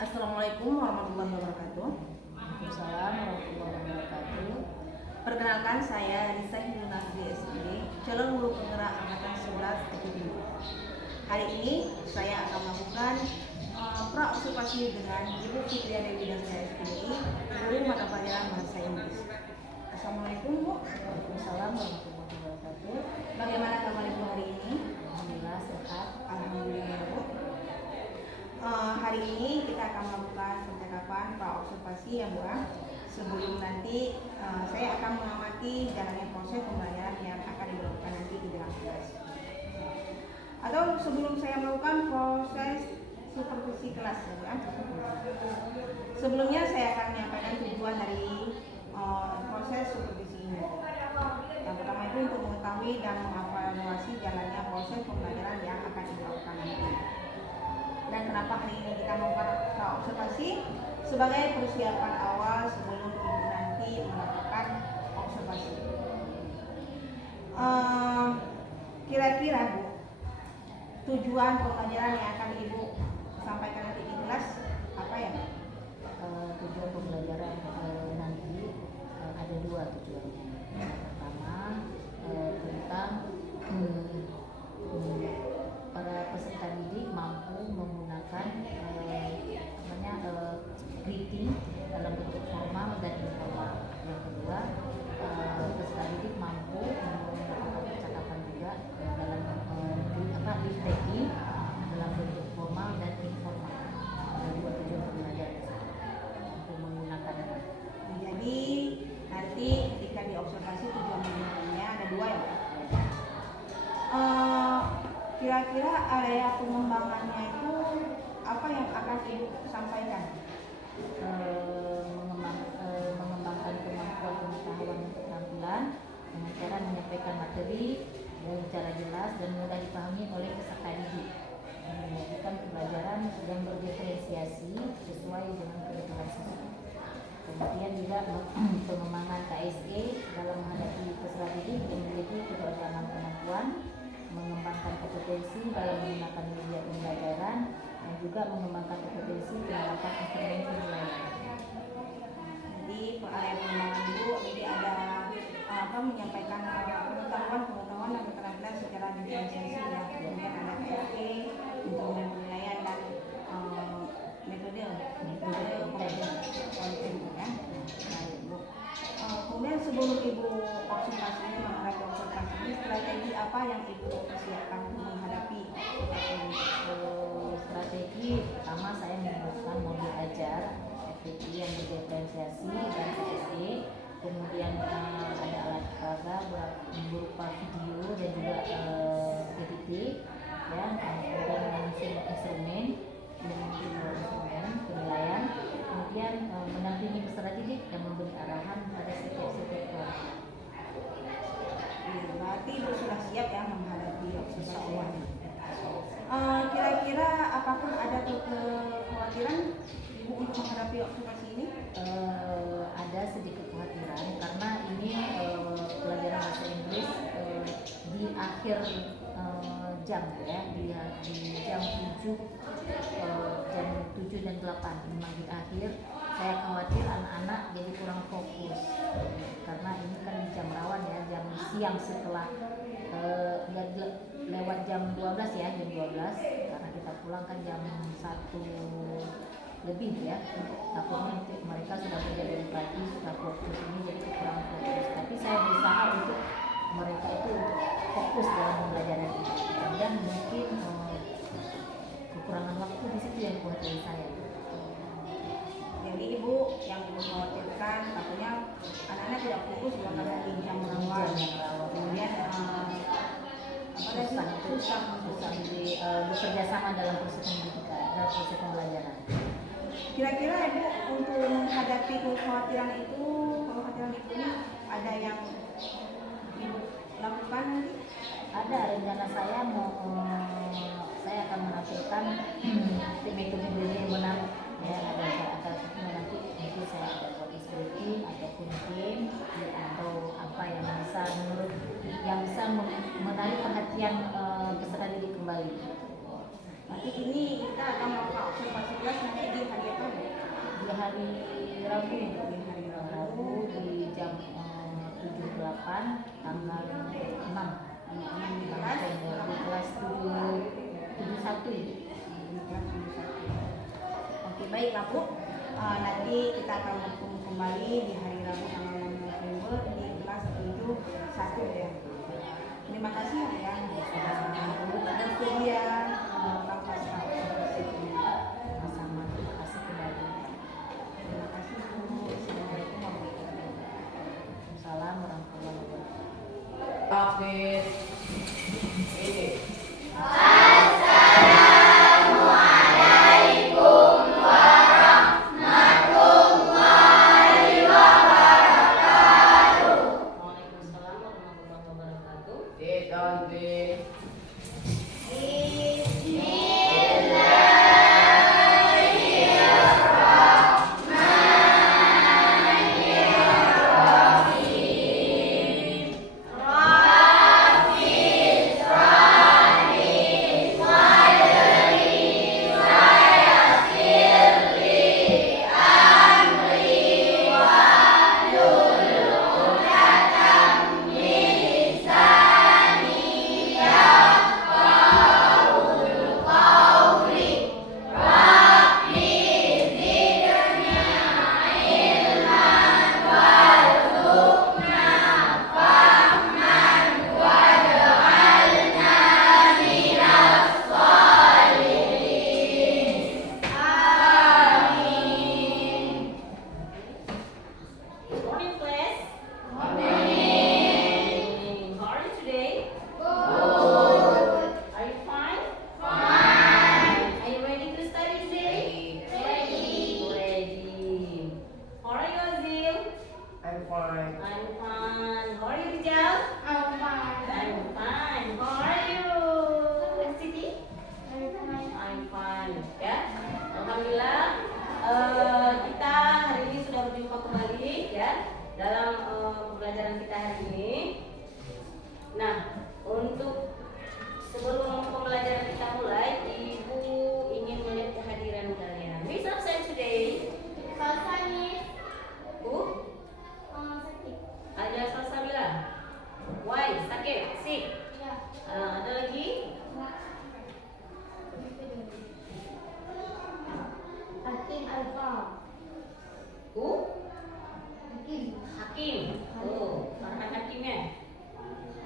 Assalamualaikum warahmatullahi wabarakatuh. Waalaikumsalam warahmatullahi wabarakatuh. Perkenalkan, saya Risa Hindunasri SD, calon guru penggerak angkatan 11 Aceh Timur. Hari ini saya akan melakukan pra-observasi dengan Ibu Fitria Dewi Dasya SPDI, guru mata pelajaran bahasa Inggris. Assalamualaikum Bu. Waalaikumsalam warahmatullahi wabarakatuh. Bagaimana kabar Ibu hari ini? Alhamdulillah sehat. Alhamdulillah Bu. Hari ini kita akan melakukan percakapan pra-observasi ya Bu. Sebelum nanti saya akan mengamati jalannya proses pembelajaran yang akan dilakukan nanti di dalam kelas. Atau sebelum saya melakukan proses supervisi kelas ya Bu. Sebelumnya saya akan menyampaikan tujuan dari proses supervisi ini. Yang pertama itu untuk mengetahui dan mengevaluasi jalannya proses pembelajaran yang akan dilakukan nanti. Dan kenapa hari ini kita melakukan observasi sebagai persiapan awal sebelum Ibu nanti melakukan observasi. Kira-kira Bu, tujuan pembelajaran yang akan Ibu sampaikan nanti di kelas apa ya? Tujuan pembelajaran nanti ada dua tujuannya. Yang pertama tentang para peserta didik mampu menggunakan greeting dalam bentuk formal dan informal. Yang kedua, peserta didik mampu menggunakan percakapan juga dalam leave taking dalam bentuk formal dan informal. Ada dua tujuan pembelajaran untuk menggunakan. Jadi nanti ketika diobservasi tujuan pembelajarannya ada dua ya. Kira-kira area pengembangannya itu apa yang akan Ibu sampaikan? Mengembangkan kemampuan pengetahuan dan keterampilan dengan cara menyampaikan materi dengan cara jelas dan mudah dipahami oleh peserta didik, menjadikan pembelajaran yang berdiferensiasi sesuai dengan kebutuhan siswa. Kemudian juga pengembangan KSE dalam menghadapi peserta didik yang memiliki keberagaman kemampuan, mengembangkan kompetensi dalam menggunakan media pembelajaran dan juga mengembangkan kompetensi penerapan instrumen pembelajaran. Jadi area pengembangan Ibu jadi ada menyampaikan pengetahuan dan keterampilan secara diferensiasi ya. Kemudian ada KSE, instrumen penilaian dan metode konten ya. Baik Bu. Kemudian sebelum Ibu observasi ini menghadapi observasi ini, strategi apa yang Ibu persiapkan untuk menghadapi observasi ini? Strategi pertama saya menyebutkan modul ajar FPT yang berdiferensiasi dan KSE. Kemudian ada alat peraga berupa video dan juga PPT ya. Kemudian menyusun instrumen penilaian. Kemudian mendampingi peserta didik dan memberi arahan pada setiap kelompok. Berarti Ibu sudah siap ya menghadapi observasi ini. Kira-kira apakah ada kekhawatiran Ibu untuk menghadapi observasi ini? Ada sedikit kekhawatiran karena ini pelajaran bahasa Inggris di akhir jam ya, di jam 7 dan 8 memang di akhir. Saya khawatir anak-anak jadi kurang fokus karena ini kan di jam rawan ya, jam siang setelah lewat jam 12 ya, jam 12 karena kita pulang kan jam 1 lebih ya. Takutnya mereka sudah kerja dari pagi, sudah fokus ini jadi kurang fokus. Tapi saya berusaha untuk mereka itu fokus dalam pembelajaran ini. Dan mungkin kekurangan waktu di situ yang buat saya. Jadi Ibu yang Ibu khawatirkan takutnya anak-anak tidak fokus karena di jam rawan. Kemudian susah bekerja sama dalam proses pendidikan, dalam proses pembelajaran. Kira-kira Ibu untuk menghadapi kekhawatiran Ibu ini ada yang Ibu lakukan nanti? Ada rencana saya saya akan menampilkan metode belajar yang benar ya. Ada nanti mungkin saya ada buat briefing ataupun game atau apa yang bisa menarik perhatian peserta didik kembali. Nanti ini kita akan melakukan observasi kelas nanti di hari hari Rabu di hari Rabu Rabu di jam 7.8 tanggal 6 di kelas di kelas 771 ya. Oke, baiklah Bu. Nanti kita akan bertemu kembali di hari Rabu tanggal 6 November di kelas 71 ya. Terima kasih ya sudah bersedia menonton pasca. Sama-sama, terima kasih kembali. Terima kasih Bu. Assalamualaikum warahmatullahi wabarakatuh. Waalaikumsalam warahmatullahi wabarakatuh. Hafiz. Ini. Waalaikumsalam warahmatullahi wabarakatuh. Cantik. Good morning, class. How are you today? Are you fine? Are you ready to study today? Ready. How are you, Azil? I'm fine. I'm fine. How are you, Rijal? I'm fine. How are you, Siti? I'm fine. Ya, alhamdulillah. Kita hari ini sudah berjumpa kembali ya dalam pembelajaran kita hari ini. Nah, untuk sebelum pembelajaran kita mulai, Ibu ingin melihat kehadiran kalian. Miss absent today. Bu? Ada Salsabila. Why? Sakit? Sick? Ada lagi? Bu? Hakim. Oh, Farhan Hakimnya.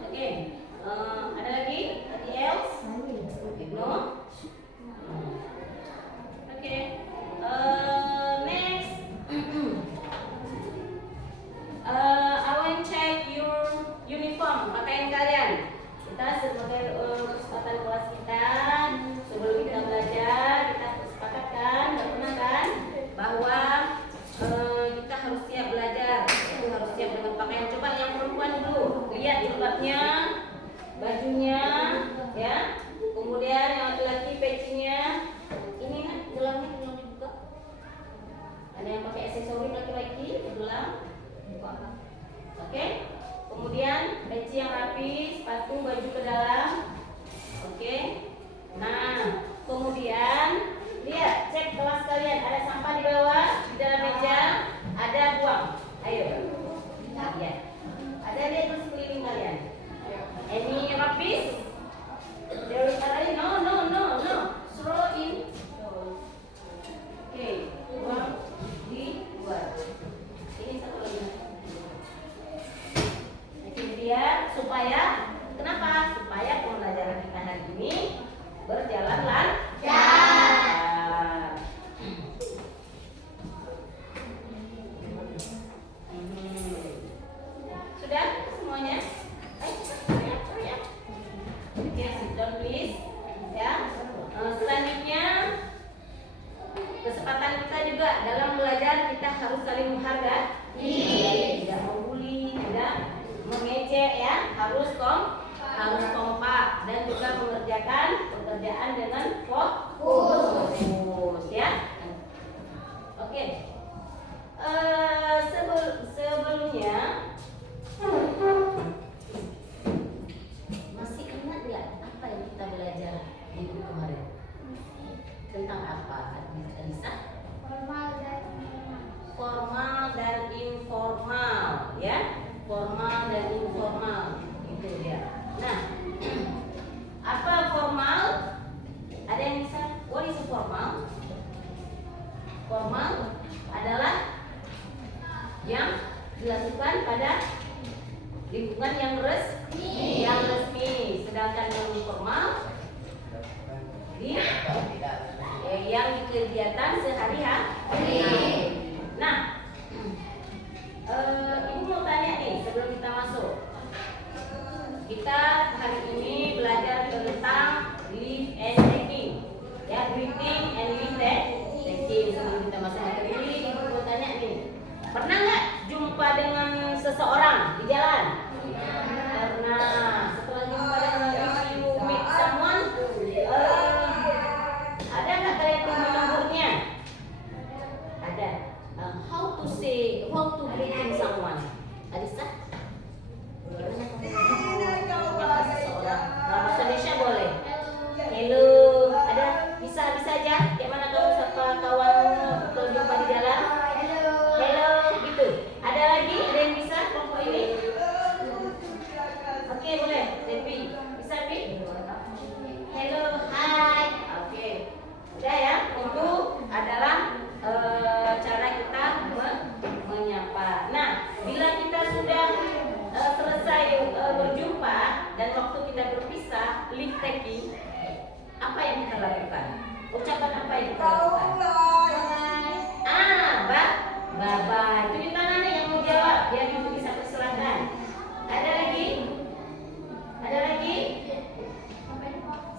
Oke. Ada lagi? Any else? No? Oke. Next. I want check your uniform, pakaian kalian. Kita sebagai kesempatan kelas kita, sebelum kita belajar, kita sepakatkan, pernah kan, bahwa kita harus siap belajar, harus siap dengan pakaian. Coba yang perempuan dulu, lihat jilbabnya, bajunya, ya. Kemudian yang laki-laki pecinya. Ini kan gelangnya belum dibuka. Ada yang pakai aksesori laki-laki, gelang. Oke. Kemudian peci yang rapi, sepatu, baju ke dalam. Oke. Nah, kemudian lihat, cek kelas kalian, ada sampah di bawah, di dalam meja, ada buang. Ayo. Lihat. Ada lihat di sekeliling kalian. Any rubbish? There is no. Throw in. Oke. Buang di luar. Ini satu lagi. Kemudian supaya kenapa? Supaya pembelajaran kita hari ini berjalan lancar. Sudah semuanya? Hurry up. Oke, sit down please. Ya. Selanjutnya kesempatan kita juga dalam belajar kita harus saling menghargai. Tidak membuli, tidak mengejek ya, harus kompak dan juga mengerjakan pekerjaan dengan fokus ya. Oke. Sebelumnya masih ingat nggak apa yang kita belajar minggu kemarin? Tentang apa, Alisa? formal adalah yang dilakukan pada lingkungan yang resmi, sedangkan yang informal yang di kegiatan sehari-hari. Nah, ibu mau tanya nih sebelum kita masuk. Kita hari ini belajar tentang leave and taking, ya, greeting and leave and taking. Sebelum kita masuk materi ini, ibu mau tanya nih, pernah nggak jumpa dengan seseorang di jalan? Pernah. Setelah jumpa dengan you meet someone, ada nggak kalian yang menegurnya? Ada. How to greeting someone? Adisa? Gimana kamu menyapa seseorang? Bahasa Indonesia boleh. Hello. Ada? Bisa aja. Gimana kamu sapa kawan kalau jumpa di jalan? Hello, gitu. Ada lagi? Ada yang bisa kelompok ini? Oke, boleh. Devi. Bisa, Devi? Hello, hi. Oke. Udah ya. Itu adalah cara kita menyapa. Nah, bila kita sudah selesai berjumpa dan waktu kita berpisah, leave taking, apa yang kita lakukan? Ucapan apa yang kita lakukan? Bye-bye. Itu di mana nih yang mau jawab? Biar ibu bisa persilakan. Ada lagi?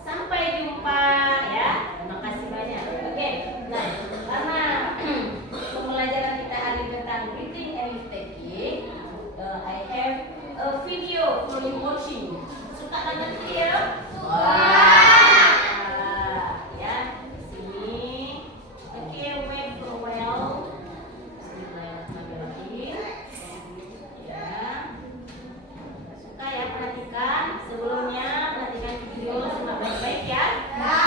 Sampai jumpa ya. Terima kasih banyak. Oke. Nah, karena pembelajaran kita hari tentang greeting and leave taking, I have a video for you watching. Suka nonton video? Ya, di sini. Oke, wait for a while. Bismillahirrahmanirrahim. Ya. Suka ya, perhatikan. Sebelumnya perhatikan video sama baik-baik ya. Ya.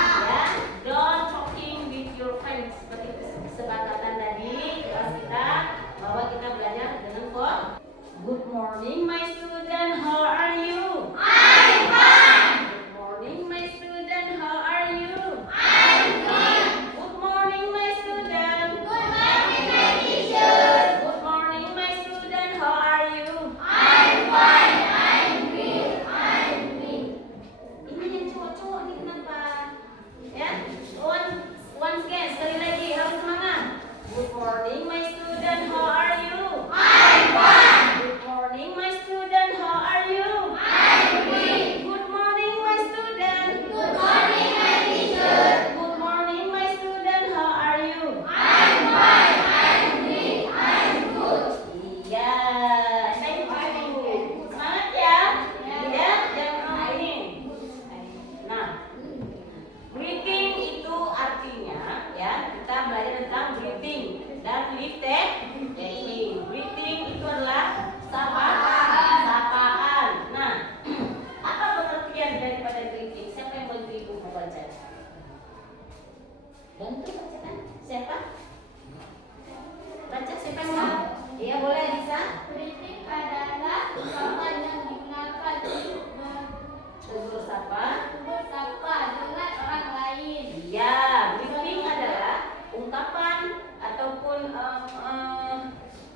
Don't talking with your friends. Seperti kesepakatan tadi kelas kita bahwa kita belajar dengan kok. Good morning my student, how are you? I'm fine. Good morning my student, how are you? I'm fine. Good morning my student. Good morning my teacher. Good morning my student, how are you? I'm fine. I'm good. I'm good. Ini yang cowok-cowok nih kenapa? Ya, once again, sekali lagi harus semangat. Good morning my student, how are you? I'm fine. Good morning my student, how are you? I'm good. Good morning my student. Good morning my teacher. Good morning my student, how are you? I'm fine. I'm good. I'm good. Iya, thank you. Semangat ya. Ya, jangan ini. Nah, greeting itu artinya ya, kita belajar tentang greeting dan leave taking. Greeting itu adalah sapaan. Nah, apa pengertian daripada greeting? Siapa yang bantu ibu membaca? Bantu bacakan. Siapa? Baca siapa yang mau? Iya, boleh bisa. Greeting adalah ucapan yang digunakan untuk Bersapa. bersapa dengan orang lain. Iya, greeting adalah ungkapan ataupun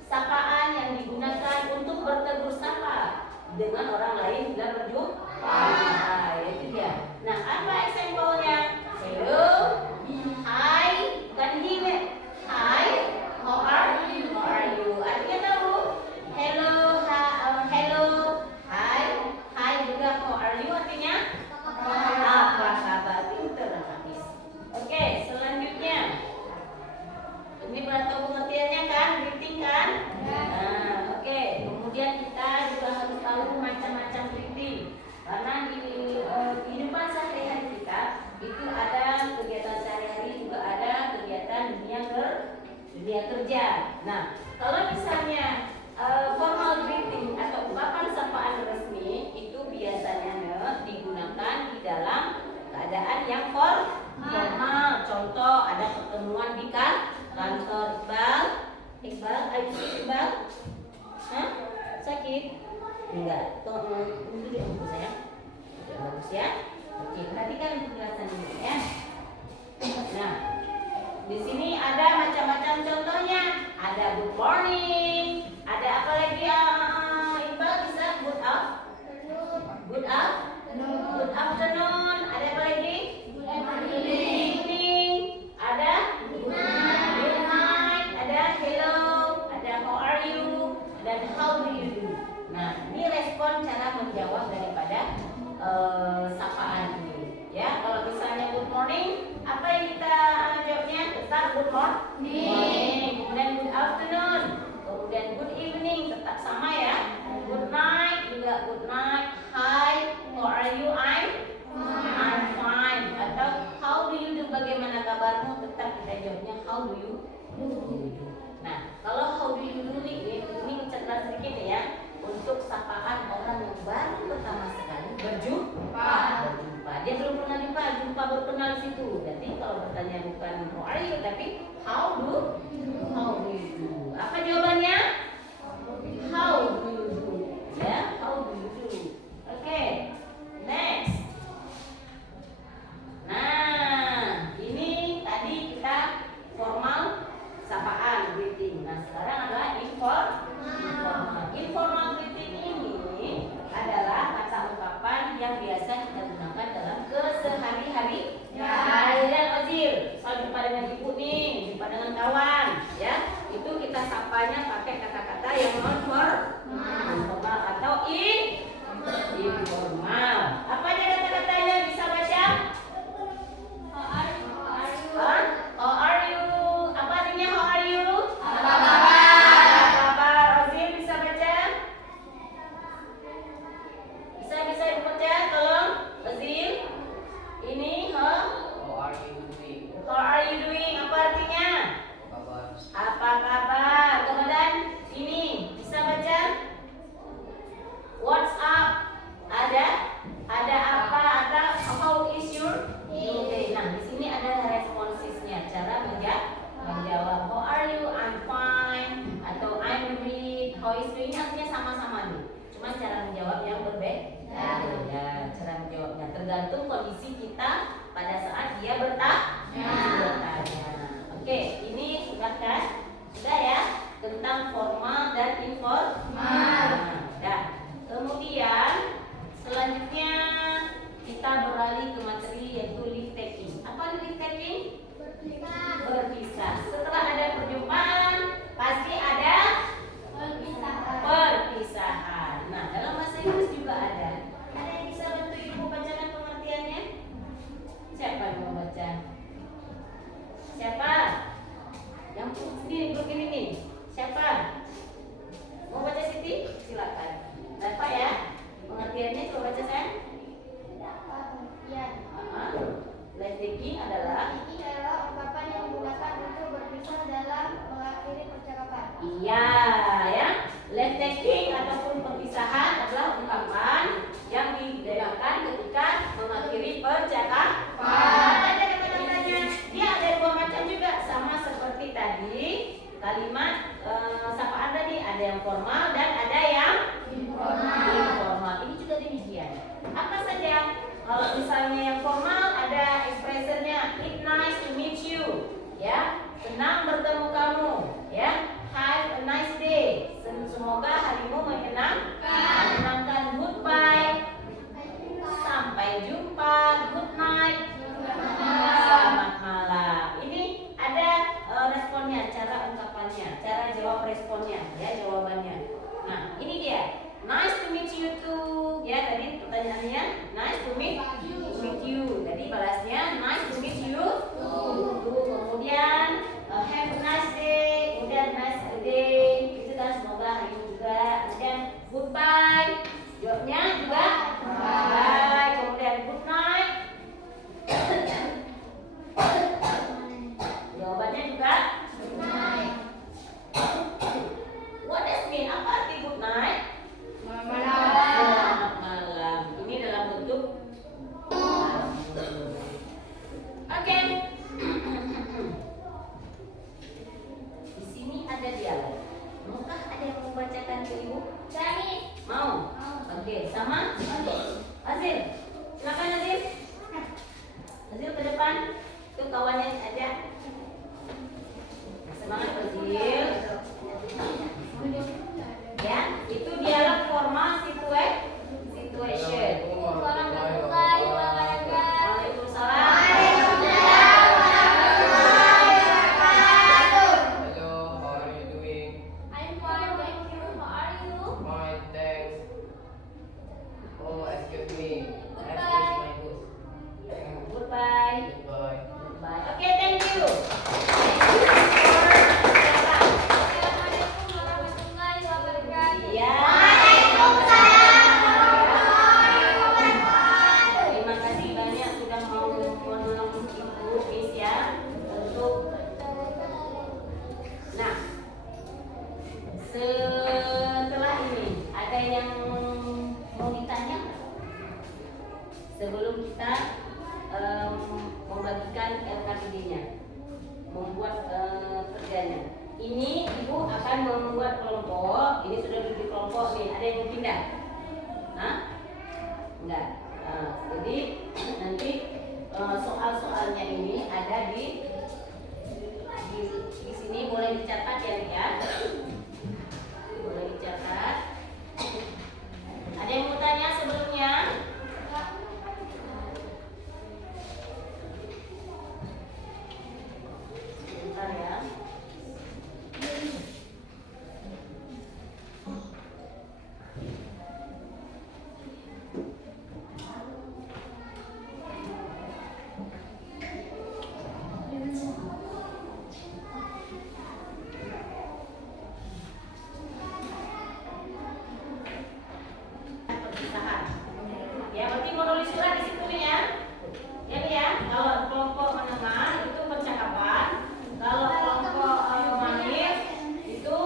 sapaan yang digunakan untuk bertegur sapa dengan orang lain bila berjumpa. Nah, itu dia. Nah, apa example-nya? Hello, hi, bukan hi, hi, how are you? How are you? Artinya tahu? Hello, hello, hi juga how are you artinya? Apa kabar? Pinter habis. Oke, selanjutnya. Ini pernah tahu pengertiannya kan? Greeting kan? Nah, oke. Kemudian kita juga harus tahu macam-macam greeting. Karena di kehidupan sehari-hari kita itu ada kegiatan sehari-hari, juga ada kegiatan dunia kerja. Nah, kalau misalnya formal greeting atau ungkapan sapaan resmi itu biasanya digunakan di dalam keadaan yang formal. Contoh ada pertemuan di kantor. Iqbal, ayo Iqbal. Hah? Sakit? Enggak. Tunggu di buku saya. Oke, bagus ya. Oke, perhatikan penjelasan ini ya. Nah, di sini ada macam macam contohnya. Ada good morning. Ada apa lagi? Iqbal bisa good afternoon. Ada apa lagi? Good evening. Ada good night. Ada hello. Ada how are you. Dan how do you do. Nah, ini respon cara menjawab daripada sapaan ini. Ya, kalau misalnya good morning, apa yang kita jawabnya? Tetap good morning. Kemudian good afternoon. Kemudian good evening, tetap sama ya. Good night juga good night. Hi, how are you? I'm fine. Atau how do you do? Bagaimana kabarmu? Tetap kita jawabnya how do you do. Nah, kalau how do you do nih, ini cerdas sedikit ya. Untuk sapaan orang yang baru pertama sekali berjumpa. Dia belum pernah jumpa baru kenal di situ. Jadi kalau bertanya bukan how are you tapi how do you do. Apa jawabannya? How do you do? Ya, how do you do? Oke, next. Nah, ini tadi kita formal sapaan greeting. Nah, sekarang adalah informal. Informal greeting ini adalah kata ungkapan yang biasa kita gunakan dalam kesehari-hari. Dan Ozil, soal jumpa dengan ibu nih, jumpa dengan kawan, ya. Itu kita sapanya pakai kata-kata yang non-formal atau informal. Apa aja kata-katanya bisa baca? How are you? Apa artinya how are you? Apa kabar? Ozil bisa baca? Bisa dibaca, tolong. Ozil. Ini How are you doing? how are you doing? Apa artinya? Kabar. Apa kabar? Kemudian ini bisa baca? What's up? Ada apa? Ada how is your day? Nah, di sini ada responsisnya, cara menjawab. How are you? I'm fine. Atau I'm great. How is you? Ini artinya sama-sama nih. Cuma cara menjawab yang berbeda. Ya, cara menjawabnya tergantung kondisi kita pada saat dia bertanya. Oke, ini sudah kan? Sudah ya? Tentang formal dan informal. Nah, kemudian selanjutnya kita beralih ke materi yaitu leave taking. Apa leave taking? Berpisah. Setelah ada perjumpaan, pasti ada perpisahan. Nah, dalam bahasa Inggris juga ada. Ada yang bisa bantu ibu bacakan pengertiannya? Siapa yang mau baca? Siapa? Yang sendiri grup ini nih. Siapa? Mau baca Siti? Silakan. Dapat ya? Pengertiannya coba baca sayang. Leave taking adalah ungkapan yang digunakan untuk berpisah dalam mengakhiri percakapan. iya ya. Leave taking ataupun perpisahan adalah ungkapan yang digunakan ketika mengakhiri percakapan. Apa aja kata-katanya? Dia ada dua macam juga, sama seperti tadi kalimat sapaan tadi, ada yang formal dan ada yang informal. Ini juga demikian. Apa saja? Kalau misalnya yang formal ada expressionnya it's nice to meet you, ya, senang bertemu kamu, ya, have a nice day, semoga harimu menyenangkan, goodbye, sampai jumpa, good night, selamat malam. Ini ada responnya, cara ungkapannya, cara jawab responnya, ya, jawabannya. Nah, ini dia. Nice to meet you too. Ya, tadi pertanyaannya nice to meet you. Jadi balasnya nice to meet you too. Kemudian have a nice day. ini ibu akan membuat kelompok. Ini sudah di kelompok nih. Ada yang mau pindah? Hah? Enggak. Jadi nanti soal-soalnya ini ada di sini, boleh dicatat ya, Rik, ya. Boleh dicatat. Ada yang mau tanya sebelumnya? Sebentar ya. Perpisahan. Ya, berarti mau nulis surat di situ nih ya. Ya nih ya, kalau kelompok menengah itu percakapan, kalau kelompok mahir itu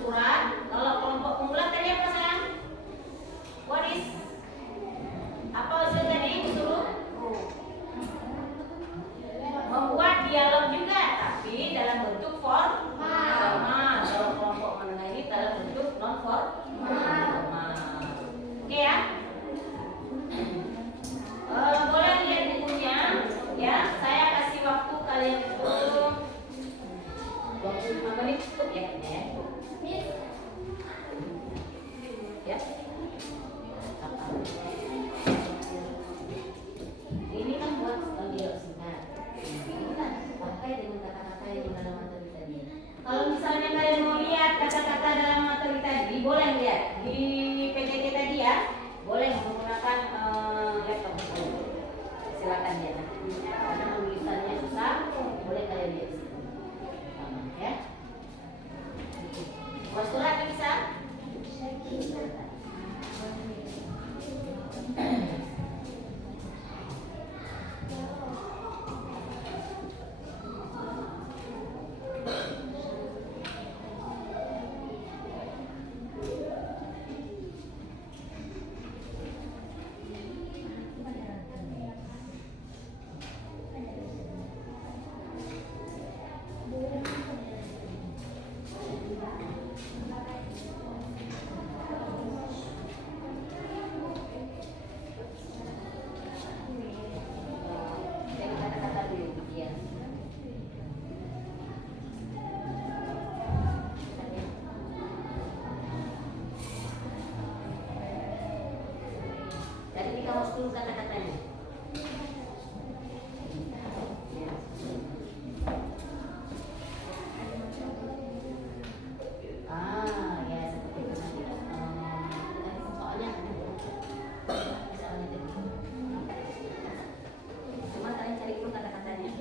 surat, kalau kelompok pemula tadi apa sayang? What is? Apa usul tadi disuruh? Membuat dialog juga, tapi dalam bentuk formal. Kalau kelompok menengah ini dalam bentuk non formal. Oke ya? Boleh lihat bukunya, ya. Saya kasih waktu kalian itu 25 menit cukup ya, ya. Ini kan buat dialog singkat. Ini kan pakai dengan kata-kata yang dalam materi tadi. Kalau misalnya kalian mau lihat kata-kata dalam materi tadi, boleh lihat di PPT tadi ya. Boleh menggunakan laptop. Silakan ya. Karena tulisannya susah, boleh kalian lihat di situ. Ya. Buat surat bisa? Dari kata-kata dulu ya. Dari kamu 10 kata-katanya. Ya seperti itu nanti. Soalnya cuma kalian cari dulu kata-katanya.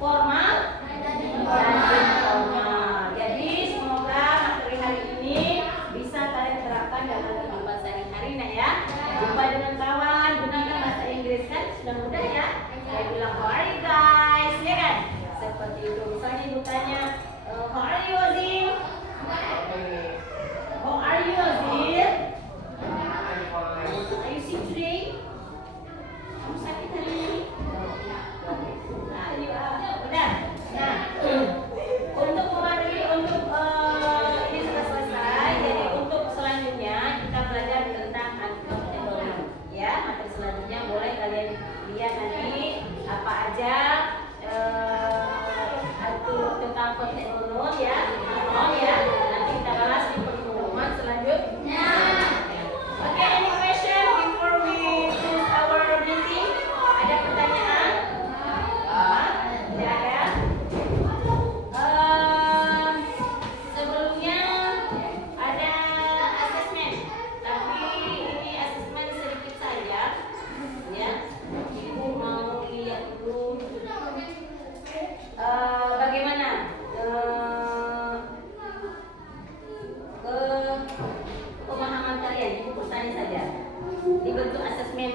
formal dan informal. Jadi semoga materi hari ini bisa kalian terapkan dalam kehidupan sehari-hari nah ya. Jumpa dengan kawan, gunakan bahasa Inggris kan sudah mudah ya. Saya bilang how are you guys, ya kan? Seperti itu. Misalnya ibu tanya, how are you Ozil? How are you Ozil? Are you sick today? Kamu sakit hari ini? Udah. Nah, untuk mematuhi ini sudah selesai. Jadi untuk selanjutnya kita belajar tentang uncountable. Ya, materi selanjutnya boleh kalian lihat nanti apa aja tentang countable noun ya. Nanti kita bahas di pertemuan selanjutnya. Okay, any question before we close our meeting? Ada pertanyaan? Tidak ada. Sebelumnya ada asesmen, tapi ini asesmen sedikit saja, ya. Ibu mau lihat dulu. Bagaimana ke pemahaman kalian? Ibu bertanya saja. Dibentuk asesmen,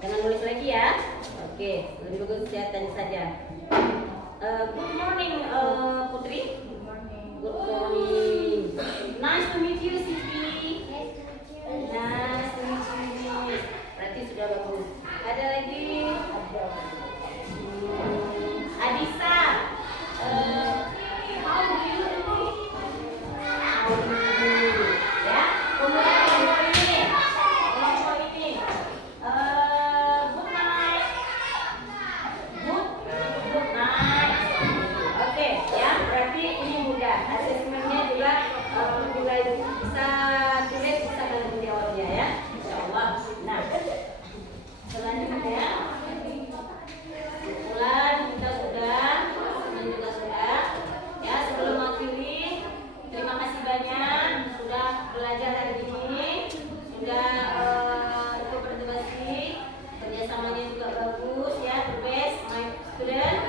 jangan nulis lagi ya. Oke, lebih bagus saya tanya saja. Good morning, Putri. Good morning. Nice to meet you, Siti. Nice to meet you, Miss. Berarti sudah bagus. Ada lagi? Adisa. How do you do? How do you do? Ya, kemudian kelompok ini. Good night. Good night. Oke, ya, berarti ini mudah. Asesmennya juga mulai bisa tulis, bisa kalian menjawabnya ya. Insyaallah. Nah, selanjutnya kesimpulan kita sudah, asesmen juga sudah. Ya, sebelum akhiri, terima kasih banyak sudah belajar hari ini, sudah ikut partisipasi, kerjasamanya juga bagus ya, the best my student.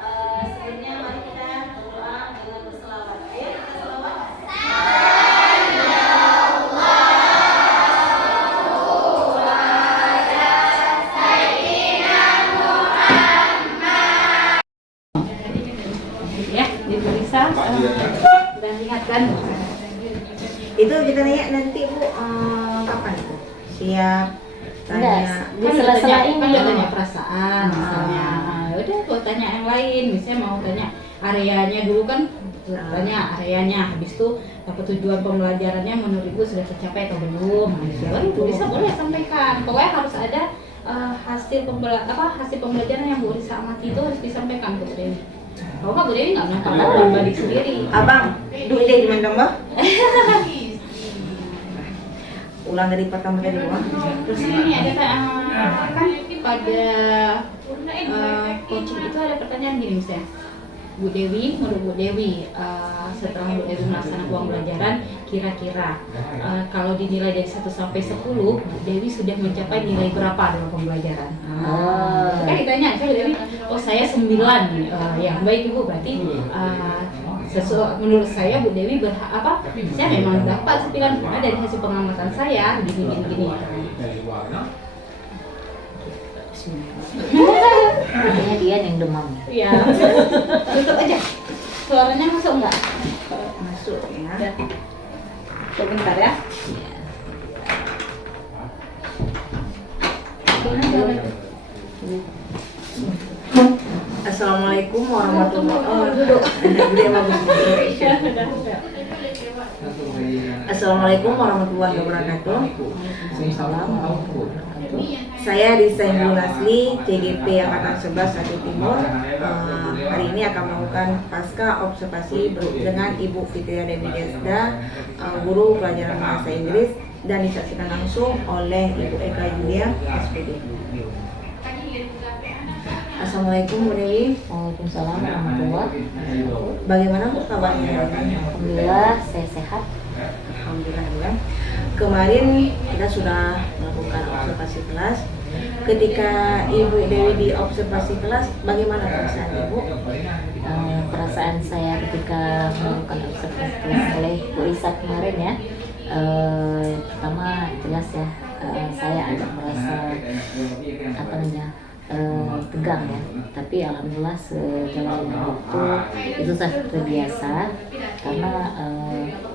Sebelumnya mari kita berdoa dengan berselawat. Ayo kita selawat. Ya, Ibu Risa dan ingatkan. Itu kita nanya nanti Bu, kapan Bu? Siap tanya. Di sela-sela ini tanya perasaan misalnya. Udah buat tanya yang lain, misalnya mau tanya areanya dulu kan, tanya areanya. Habis itu apa tujuan pembelajarannya menurut Ibu sudah tercapai atau belum? Nah, Ibu Risa boleh sampaikan. Pokoknya harus ada hasil pembelajaran yang Bu Risa amati itu harus disampaikan ke Bu Dewi. Kalau nggak Bu Dewi nggak menyampaikan pribadi sendiri. Abang, dulu deh gimana dong, Mbak? Ulang dari pertama tadi, Bu. Terus ini ada kan pada coaching itu ada pertanyaan gini misalnya, Bu Dewi, menurut Bu Dewi setelah Bu Dewi melaksanakan uang pembelajaran, kira-kira kalau dinilai dari 1 sampai 10, Bu Dewi sudah mencapai nilai berapa dalam pembelajaran? Kan ditanya, saya Bu Dewi, oh saya 9, ya baik Ibu, berarti menurut saya Bu Dewi saya memang dapat 9 karena dari hasil pengamatan saya gini. Kayaknya dia yang demam. Iya. Tutup aja. Suaranya masuk enggak? Masuk ya. Sebentar ya. Assalamualaikum warahmatullahi wabarakatuh. Assalamualaikum warahmatullahi wabarakatuh. Saya Risa Indul Nasli, CGP Angkatan 11 Satu Timur. Hari ini akan melakukan pasca observasi dengan Ibu Fitria Dewi Desda, guru pelajaran bahasa Inggris, dan disaksikan langsung oleh Ibu Eka Julia, SPD. Assalamualaikum Bu Dewi. Waalaikumsalam warahmatullahi wabarakatuh. Bagaimana Bu kabarnya? Alhamdulillah saya sehat. Alhamdulillah ya. Kemarin kita sudah melakukan observasi kelas Ketika Ibu Dewi di observasi kelas, bagaimana perasaan Ibu? Perasaan saya ketika melakukan observasi kelas oleh Bu Lisa kemarin ya, pertama jelas ya, saya agak merasa apa namanya tegang ya, tapi alhamdulillah sejalan waktu itu saya terbiasa karena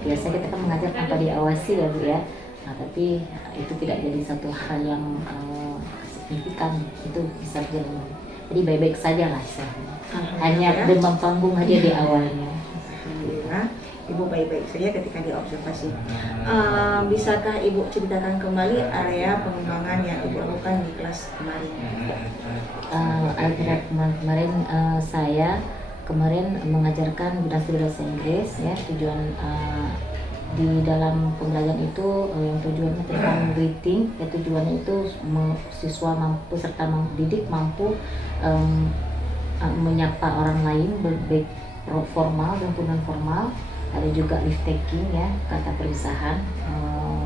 biasa kita kan mengajar tanpa diawasi ya Bu ya. Nah, tapi itu tidak jadi satu hal yang signifikan, itu bisa berjalan. Jadi baik-baik saja lah istilahnya. Hanya demam panggung aja di awalnya. Alhamdulillah, Ibu baik-baik saja ketika diobservasi. Bisakah Ibu ceritakan kembali area pengembangan yang Ibu lakukan di kelas kemarin? Akhirnya kemarin saya mengajarkan bahasa Inggris ya. Tujuan di dalam pembelajaran itu yang tujuannya tentang greeting ya, tujuannya itu siswa mampu serta didik mampu menyapa orang lain baik formal dan non formal. Ada juga lift taking ya, kata perpisahan,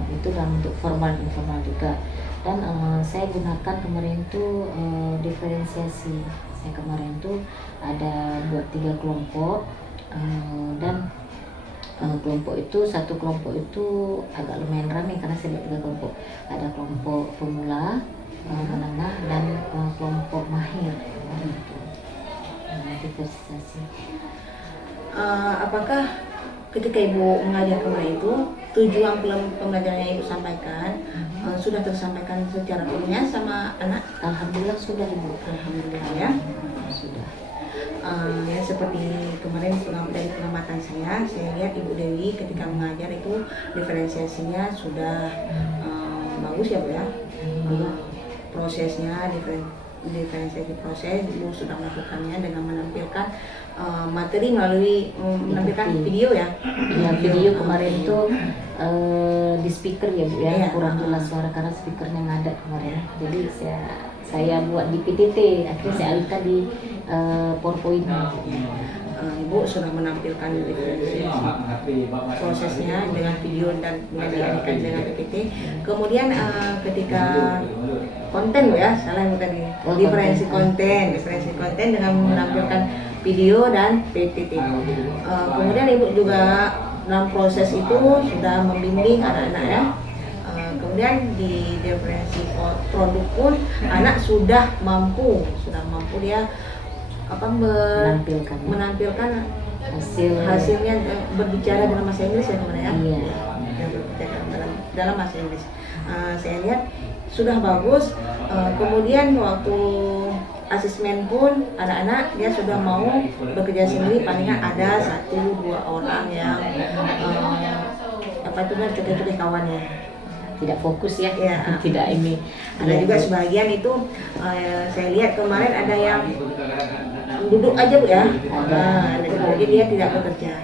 itu dalam bentuk formal dan informal juga. Dan saya gunakan kemarin itu diferensiasi. Saya kemarin tuh ada buat 3 kelompok, dan satu kelompok itu agak lumayan ramai karena saya ada 3 kelompok. Ada kelompok pemula, menengah, dan kelompok mahir ya, gitu. Diversifikasi. Apakah ketika Ibu mengajar kemarin itu tujuan pembelajaran yang Ibu sampaikan sudah tersampaikan secara ilmiah sama anak? Alhamdulillah sudah Ibu. Alhamdulillah ya. Sudah. Ya seperti kemarin dari pengamatan saya lihat Ibu Dewi ketika mengajar itu diferensiasinya sudah bagus ya Bu ya. Prosesnya diferensiasi proses Ibu sudah melakukannya dengan menampilkan materi melalui menampilkan video ya. Ya, video kemarin itu di speaker ya Bu ya, Iya. kurang jelas suara karena speakernya ngadat kemarin. Jadi saya buat di PTT, akhirnya saya alihkan di PowerPoint. Ibu sudah menampilkan diferensiasi prosesnya dengan video dan dialihkan dengan PPT. Kemudian ketika konten Bu ya, salah yang tadi, diferensi konten dengan menampilkan video dan PPT. Kemudian Ibu juga dalam proses itu sudah membimbing anak-anak ya. Kemudian di diferensi produk pun anak sudah mampu dia menampilkan hasilnya berbicara dalam bahasa Inggris ya teman ya. Iya. Dalam bahasa Inggris. Saya lihat sudah bagus. Kemudian waktu asesmen pun anak-anak dia sudah mau bekerja sendiri, palingan ada 1-2 orang yang cukai-cukai kawannya. Tidak fokus ya, Ya. tidak ini. Ada juga sebagian itu saya lihat kemarin ada yang duduk aja Bu ya. Jadi dia tidak bekerja.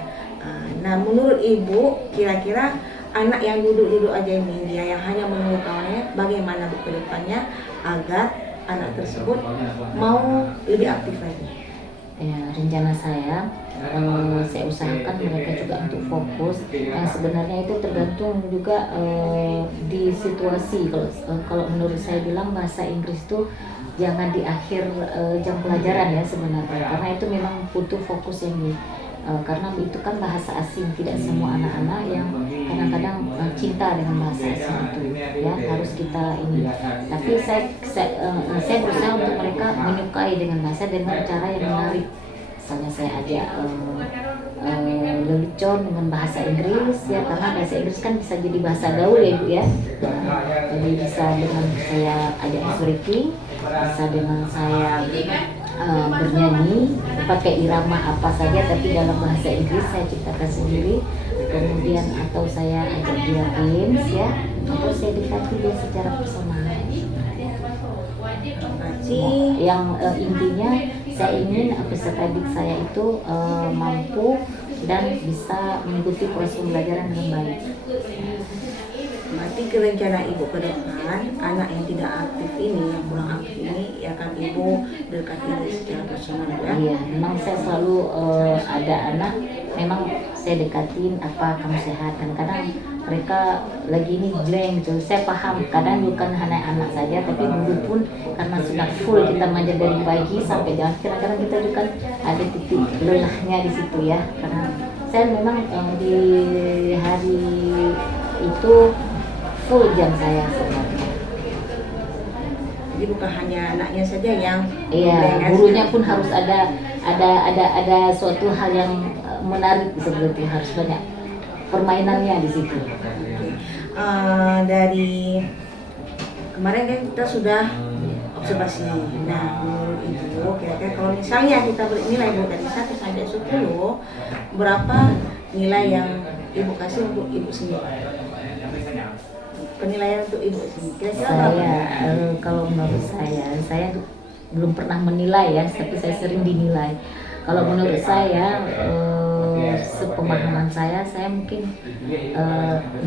Nah menurut Ibu kira-kira anak yang duduk aja ini, dia yang hanya menunggu kawannya, bagaimana Bu ke depannya agar anak tersebut mau lebih aktif lagi? Ya, rencana saya usahakan mereka juga untuk fokus. Yang sebenarnya itu tergantung juga di situasi. Kalau menurut saya bilang bahasa Inggris itu jangan di akhir jam pelajaran ya sebenarnya, karena itu memang butuh fokus yang karena itu kan bahasa asing, tidak semua anak-anak yang kadang-kadang cinta dengan bahasa asing itu ya harus kita ini. Tapi saya berusaha untuk mereka menyukai dengan bahasa dengan cara yang menarik. Misalnya saya ajak lelucon dengan bahasa Inggris ya, karena bahasa Inggris kan bisa jadi bahasa gaul ya Bu ya. Jadi bisa dengan saya ajak breaking, bisa dengan saya bernyanyi pakai irama apa saja tapi dalam bahasa Inggris saya ciptakan sendiri. Kemudian atau saya ajak dia games ya, atau saya dekati dia secara personal. Yang intinya saya ingin peserta didik saya itu mampu dan bisa mengikuti proses pembelajaran dengan baik. Berarti rencana Ibu ke depan anak yang tidak aktif ini, yang kurang aktif ini, ya akan Ibu dekati secara personal ya? Iya, memang saya selalu ada anak memang saya dekatin, apa kamu sehat, dan kadang mereka lagi ini blank gitu. Saya paham, kadang bukan hanya anak saja, tapi guru pun karena sudah full kita mengajar dari pagi sampai jam, kadang-kadang kita juga kan ada titik lelahnya di situ ya. Karena saya memang di hari itu full jam saya sebenarnya. Jadi bukan hanya anaknya saja yang Iya, blank, gurunya pun harus ada suatu hal yang menarik seperti itu, harus banyak permainannya di situ. Dari kemarin kan kita sudah observasi. Nah, menurut Ibu kira-kira kalau misalnya kita bernilai Bu dari 1 sampai 10, berapa nilai yang Ibu kasih untuk Ibu sendiri? Penilaian untuk Ibu sendiri kira-kira berapa? Kalau menurut saya belum pernah menilai ya, tapi saya sering dinilai. Kalau menurut saya, sepemahaman saya mungkin 60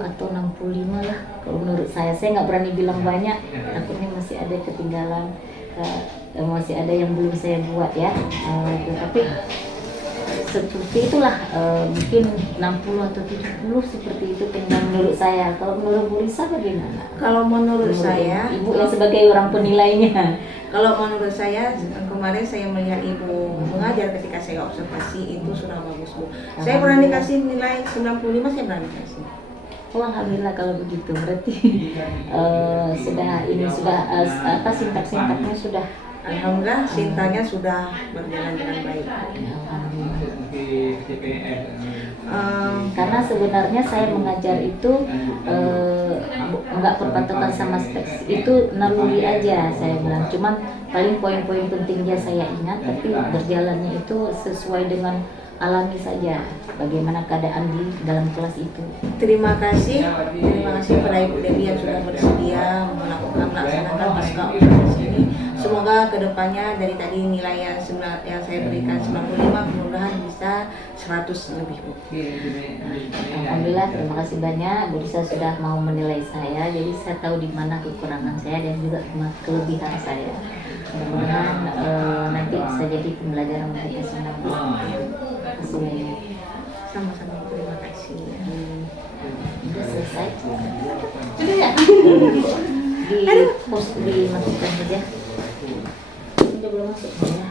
atau 65 lah. Kalau menurut saya nggak berani bilang banyak, takutnya masih ada ketinggalan, masih ada yang belum saya buat ya. Tapi seperti itulah, mungkin 60 atau 70 seperti itu tinggal menurut saya. Kalau menurut Bu Risa bagaimana? Kalau menurut saya, Ibu yang sebagai orang penilainya. kalau menurut saya kemarin saya melihat Ibu mengajar ketika saya observasi itu sudah bagus Bu. Saya berani kasih nilai 95, saya berani kasih. Oh, alhamdulillah kalau begitu. Berarti sudah sintak-sintaknya sudah. Alhamdulillah sintanya sudah berjalan dengan baik. Karena sebenarnya saya mengajar itu nggak berpatokan sama spek, itu naluri aja saya bilang. Cuman paling poin-poin pentingnya saya ingat, tapi berjalannya itu sesuai dengan alami saja bagaimana keadaan di dalam kelas itu. Terima kasih pada Ibu Dewi yang sudah bersedia melaksanakan pasca observasi ini. Semoga kedepannya dari tadi nilai yang saya berikan 95, mudah-mudahan bisa 100 lebih Bu. Alhamdulillah, terima kasih banyak Bu Risa sudah mau menilai saya. Jadi saya tahu di mana kekurangan saya dan juga kelebihan saya. Mudah-mudahan nanti bisa jadi pembelajaran untuk kita semua. Sama-sama, terima kasih. Sudah selesai. Sudah ya? Dimasukan saja. Sudah belum masuk ya.